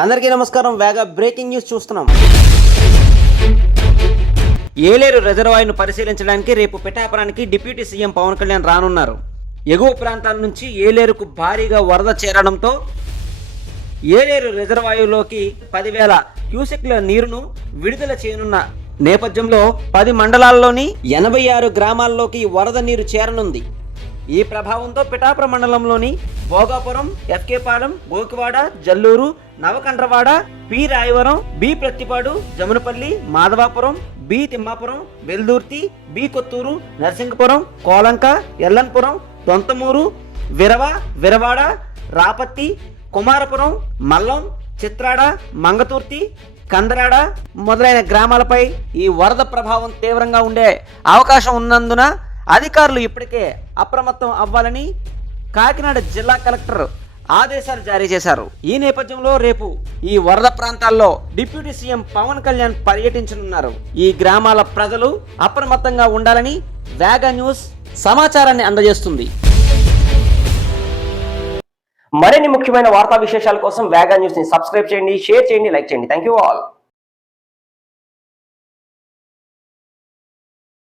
అందరికీ నమస్కారం. వేగ బ్రేకింగ్ న్యూస్ చూస్తున్నాం. ఏలేరు రిజర్వాయర్ను పరిశీలించడానికి రేపు పిఠాపురానికి డిప్యూటీ సీఎం పవన్ కళ్యాణ్ రానున్నారు. ఎగువ ప్రాంతాల నుంచి ఏలేరుకు భారీగా వరద చేరడంతో ఏలేరు రిజర్వాయర్లోకి పదివేల క్యూసెక్ల నీరును విడుదల చేయనున్న నేపథ్యంలో పది మండలాల్లోని ఎనభై ఆరు గ్రామాల్లోకి వరద నీరు చేరనుంది. ఈ ప్రభావంతో పిఠాపురం మండలంలోని Bhogapuram ఎఫ్కేపాలెం Gokivada Jalluru Navakandravada P Rayavaram B Prathipadu Jamunapalli Madhavapuram B Thimmapuram Veldurthi B Kothuru Narasingapuram Kolanka Ellanpuram Donthamuru Virava Viravada Rapathi Kumarapuram Mallam Chitrada Mangathurthi Kandarada మొదలైన గ్రామాలపై ఈ వరద ప్రభావం తీవ్రంగా ఉండే అవకాశం ఉన్నందున అధికారులు ఇప్పటికే అప్రమత్తం అవ్వాలని కాకినాడ జిల్లా కలెక్టర్ ఆదేశాలు జారీ చేశారు. ఈ నేపథ్యంలో రేపు ఈ వరద ప్రాంతాల్లో డిప్యూటీ సీఎం పవన్ కళ్యాణ్ పర్యటించనున్నారు. ఈ గ్రామాల ప్రజలు అప్రమత్తంగా ఉండాలని వేగా న్యూస్ సమాచారాన్ని అందజేస్తుంది. మరిన్ని ముఖ్యమైన వార్తా విశేషాల కోసం వేగా న్యూస్ని సబ్స్క్రైబ్ చేయండి షేర్ చేయండి లైక్ చేయండి. Thank you all